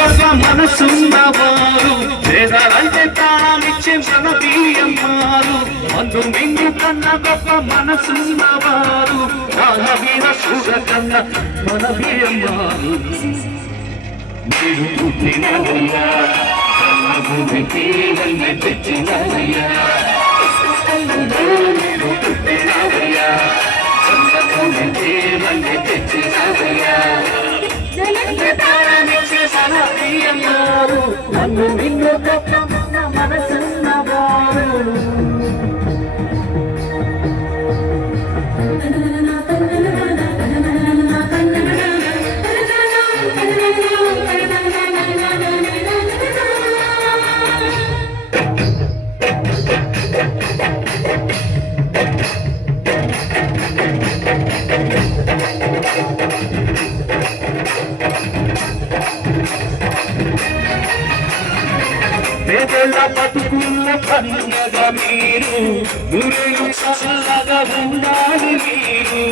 గొప్ప మనసున్నవారు పేదలంటే తామిచ్చే మన బియ్యమ్మారు మందు మింగు కన్నా గొప్ప మనసున్నవారు వీర శూర కన్నా మన బియ్యమ్మారు మీరు పుట్టినవయ్యా భూమికి వల్లే తెచ్చినవయ్యా మీరు పుట్టినవయ్యా భూమికి వల్లే తెచ్చినవయ్యా నన్ను నిన్ను గొప్ప మనసున్నవారు పేదల బతుకున్న కన్నగా మీరు నూరేళ్ళు చల్లగా ఉండాలి మీరు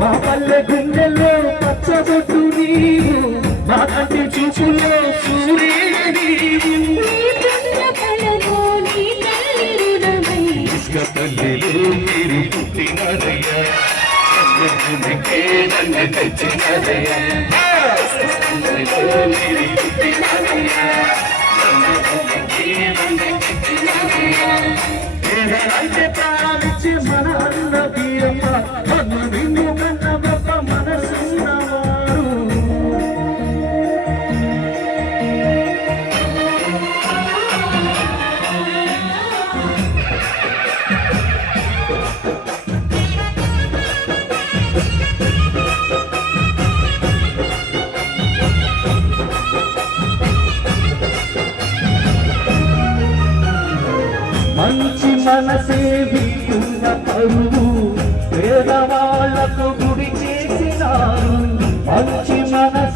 మా పల్లె గుండెల్లో పచ్చబొట్టు నీవు మా కంటి చూపులో సూర్యుడు ఇసుక తల్లిలో మీరు పుట్టినరయ్యా ప్రాణించి మన అన్న తీరమ్మ నన్ను నిన్ను కన్న గొప్ప మనసున్నవారు మంచి మనసే వీటున్న కరువు పేదవాళ్లకు గుడి చేసినారు మంచి మనసు